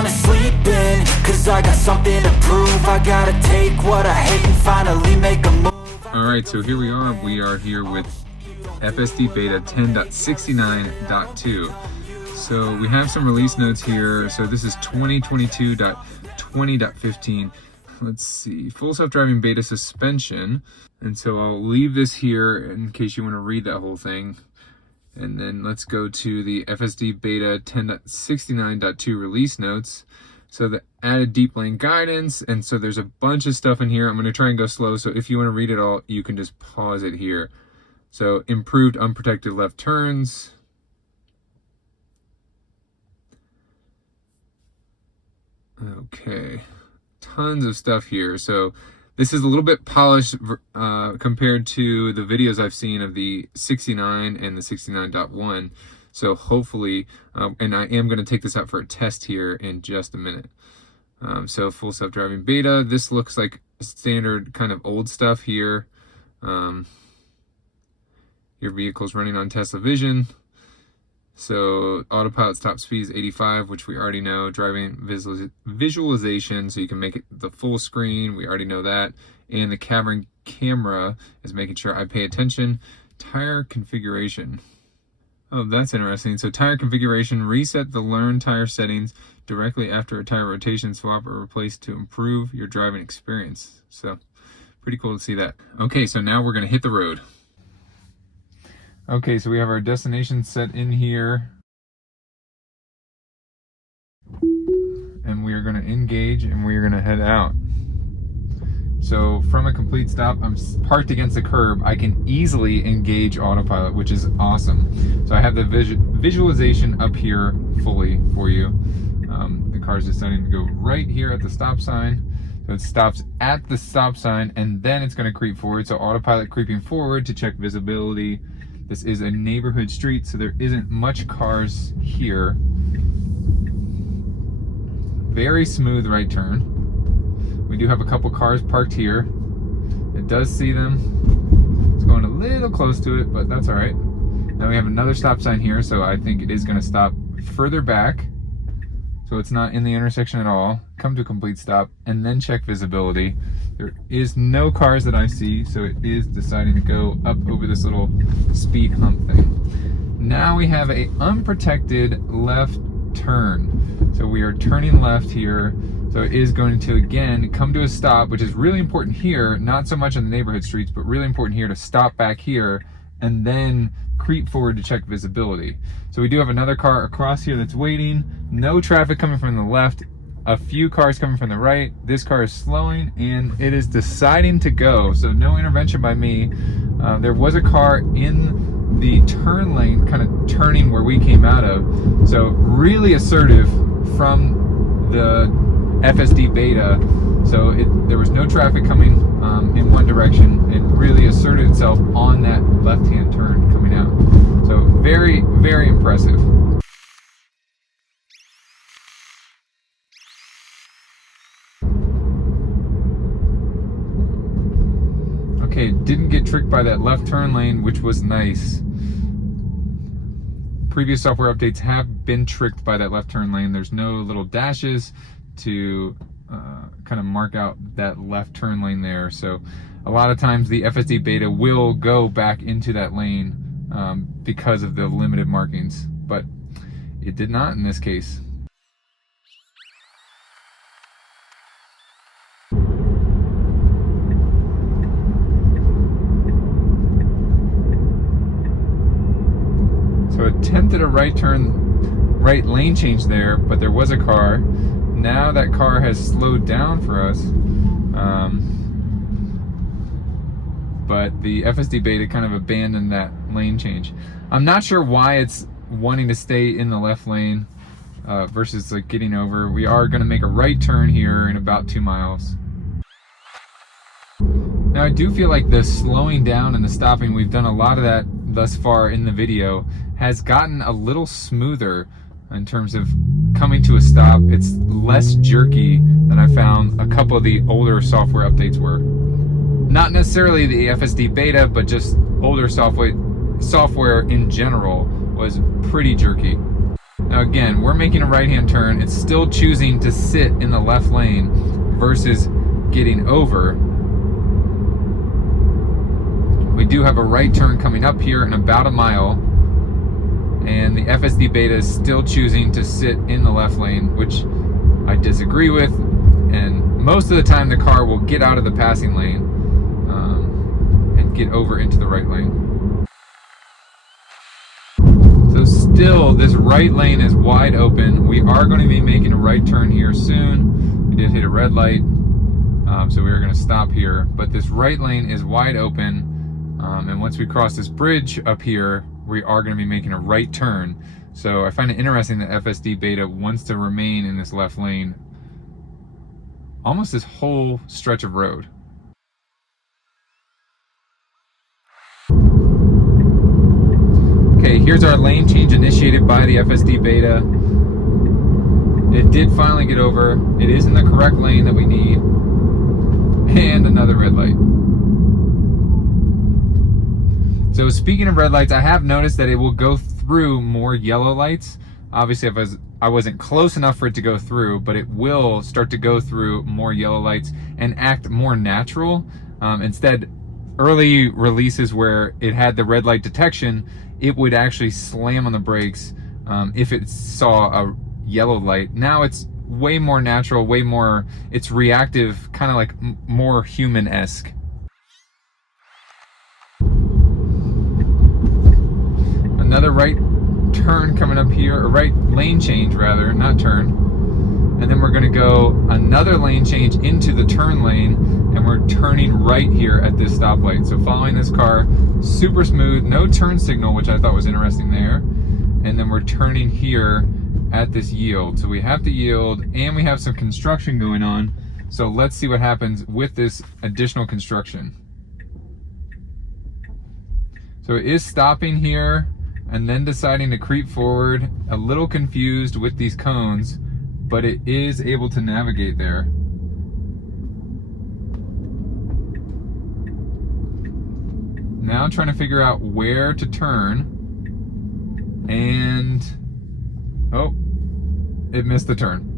wanna sleep in, cause I got something to prove. I gotta take what I hate and finally make a move. Alright, so here we are. We are here with FSD Beta 10.69.2. So we have some release notes here. So this is 2022.20.15. Let's see, full self-driving beta suspension. And so I'll leave this here in case you want to read that whole thing. And then let's go to the FSD Beta 10.69.2 release notes. So the added deep lane guidance, and so there's a bunch of stuff in here. I'm going to try and go slow, so if you want to read it all, you can just pause it here. So improved unprotected left turns. Okay, tons of stuff here. So this is a little bit polished compared to the videos I've seen of the 69 and the 69.1. So hopefully, and I am going to take this out for a test here in just a minute. So full self-driving beta, this looks like standard kind of old stuff here. Your vehicle's running on Tesla Vision. So autopilot stop speed is 85, which we already know. Driving visualization, so you can make it the full screen. We already know that. And the cavern camera is making sure I pay attention. Tire configuration. Oh, that's interesting. So tire configuration, reset the learn tire settings directly after a tire rotation swap or replace to improve your driving experience. So pretty cool to see that. Okay, so now we're going to hit the road. Okay, so we have our destination set in here. And we are going to engage and we are going to head out. So from a complete stop, I'm parked against the curb. I can easily engage autopilot, which is awesome. So I have the visualization up here fully for you. The car's deciding to go right here at the stop sign. So it stops at the stop sign and then it's going to creep forward. So autopilot creeping forward to check visibility. This is a neighborhood street, so there isn't much cars here. Very smooth right turn. We do have a couple cars parked here. It does see them. It's going a little close to it, but that's all right. Now we have another stop sign here, so I think it is going to stop further back. So it's not in the intersection at all. Come to a complete stop, and then check visibility. There is no cars that I see, so it is deciding to go up over this little speed hump thing. Now we have a unprotected left turn. So we are turning left here. So it is going to, again, come to a stop, which is really important here, not so much on the neighborhood streets, but really important here to stop back here and then creep forward to check visibility. So we do have another car across here that's waiting. No traffic coming from the left, a few cars coming from the right. This car is slowing and it is deciding to go. So no intervention by me. There was a car in the turn lane, kind of turning where we came out of. So really assertive from the FSD beta, so there was no traffic coming in one direction and really asserted itself on that left-hand turn coming out. So very, very impressive. Okay, didn't get tricked by that left turn lane, which was nice. Previous software updates have been tricked by that left turn lane. There's no little dashes to kind of mark out that left turn lane there. So a lot of times the FSD beta will go back into that lane because of the limited markings, but it did not in this case. So attempted a right lane change there, but there was a car. Now that car has slowed down for us. But the FSD beta kind of abandoned that lane change. I'm not sure why it's wanting to stay in the left lane versus like getting over. We are going to make a right turn here in about 2 miles. Now I do feel like the slowing down and the stopping, we've done a lot of that thus far in the video, has gotten a little smoother in terms of coming to a stop. It's less jerky than I found a couple of the older software updates were. Not necessarily the FSD beta, but just older software in general was pretty jerky. Now again, we're making a right-hand turn. It's still choosing to sit in the left lane versus getting over. We do have a right turn coming up here in about a mile, and the FSD beta is still choosing to sit in the left lane, which I disagree with, and most of the time the car will get out of the passing lane and get over into the right lane. So still, this right lane is wide open. We are going to be making a right turn here soon. We did hit a red light, so we are going to stop here, but this right lane is wide open. And once we cross this bridge up here, we are going to be making a right turn. So I find it interesting that FSD beta wants to remain in this left lane almost this whole stretch of road. Okay, here's our lane change initiated by the FSD beta. It did finally get over. It is in the correct lane that we need. And another red light. So speaking of red lights, I have noticed that it will go through more yellow lights. Obviously, I wasn't close enough for it to go through, but it will start to go through more yellow lights and act more natural. Instead, early releases where it had the red light detection, it would actually slam on the brakes if it saw a yellow light. Now it's way more natural, way more, it's reactive, kind of like more human-esque. Another right turn coming up here, or right lane change rather, not turn. And then we're gonna go another lane change into the turn lane, and we're turning right here at this stoplight. So following this car, super smooth, no turn signal, which I thought was interesting there. And then we're turning here at this yield. So we have to yield, and we have some construction going on. So let's see what happens with this additional construction. So it is stopping here, and then deciding to creep forward, a little confused with these cones, but it is able to navigate there. Now trying to figure out where to turn, and oh, it missed the turn.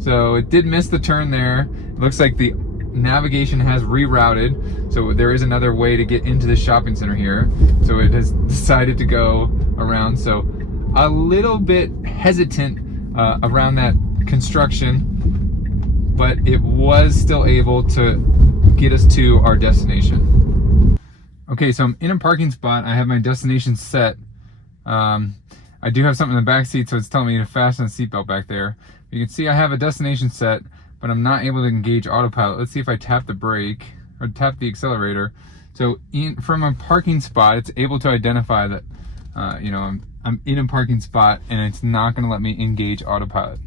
So it did miss the turn there. It looks like the navigation has rerouted, so there is another way to get into the shopping center here. So it has decided to go around. So a little bit hesitant around that construction, but it was still able to get us to our destination. Okay, so I'm in a parking spot. I have my destination set. I do have something in the back seat, so it's telling me to fasten the seatbelt back there. You can see I have a destination set, but I'm not able to engage autopilot. Let's see if I tap the brake or tap the accelerator. So from a parking spot, it's able to identify that I'm in a parking spot, and it's not going to let me engage autopilot.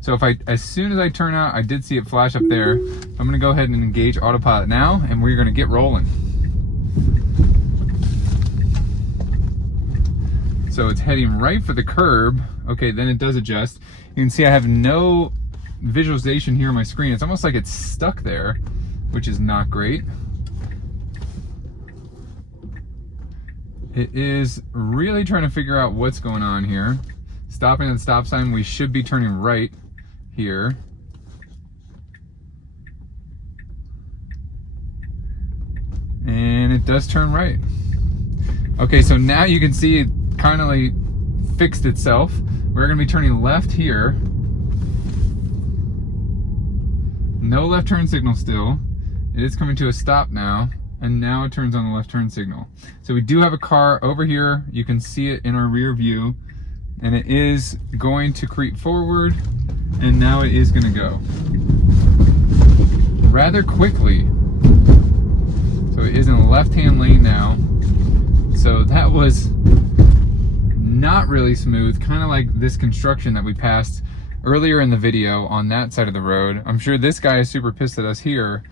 So as soon as I turn out, I did see it flash up there. I'm going to go ahead and engage autopilot now, and we're going to get rolling. So it's heading right for the curb. Okay, then it does adjust. You can see I have no visualization here on my screen. It's almost like it's stuck there, which is not great. It is really trying to figure out what's going on here. Stopping at the stop sign, we should be turning right here. And it does turn right. Okay, so now you can see it kind of like fixed itself. We're going to be turning left here. No left turn signal still. It is coming to a stop now, and now it turns on the left turn signal. So we do have a car over here. You can see it in our rear view, and it is going to creep forward, and now it is going to go rather quickly. So it is in the left-hand lane now. So that was not really smooth, kind of like this construction that we passed earlier in the video on that side of the road. I'm sure this guy is super pissed at us here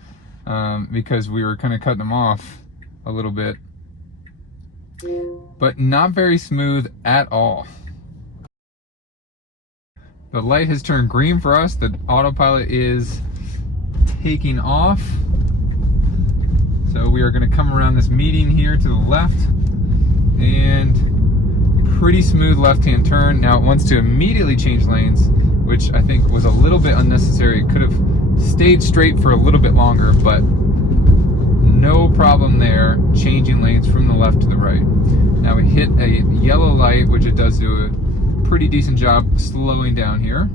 because we were kind of cutting him off a little bit, but not very smooth at all. The light has turned green for us. The autopilot is taking off. So we are going to come around this median here to the left and pretty smooth left-hand turn. Now it wants to immediately change lanes, which I think was a little bit unnecessary. It could have stayed straight for a little bit longer, but no problem there, changing lanes from the left to the right. Now we hit a yellow light, which it does do a pretty decent job slowing down here.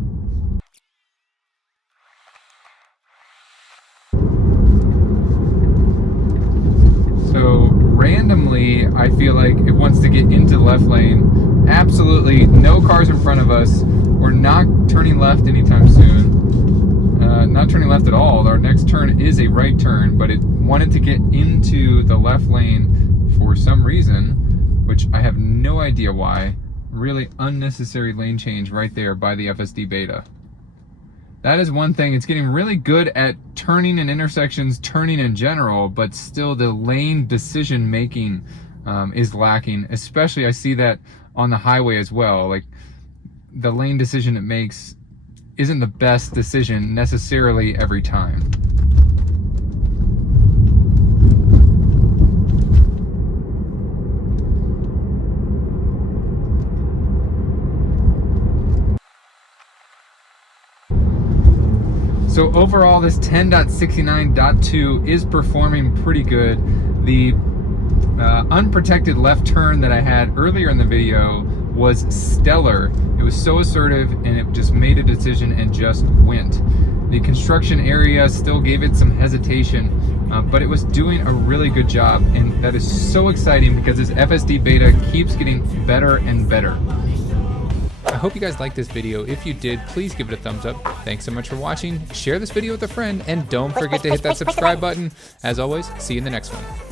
So randomly, I feel like it wants to get into the left lane. Absolutely no cars in front of us. We're not turning left anytime soon. Not turning left at all. Our next turn is a right turn, but it wanted to get into the left lane for some reason, which I have no idea why. Really unnecessary lane change right there by the FSD beta. That is one thing. It's getting really good at turning in intersections, turning in general, but still the lane decision making is lacking. Especially I see that on the highway as well. Like the lane decision it makes isn't the best decision necessarily every time. So overall, this 10.69.2 is performing pretty good. The unprotected left turn that I had earlier in the video was stellar. It was so assertive, and it just made a decision and just went. The construction area still gave it some hesitation, but it was doing a really good job, and that is so exciting because this FSD beta keeps getting better and better. I hope you guys liked this video. If you did, please give it a thumbs up. Thanks so much for watching. Share this video with a friend, and don't forget to hit that subscribe button. As always, see you in the next one.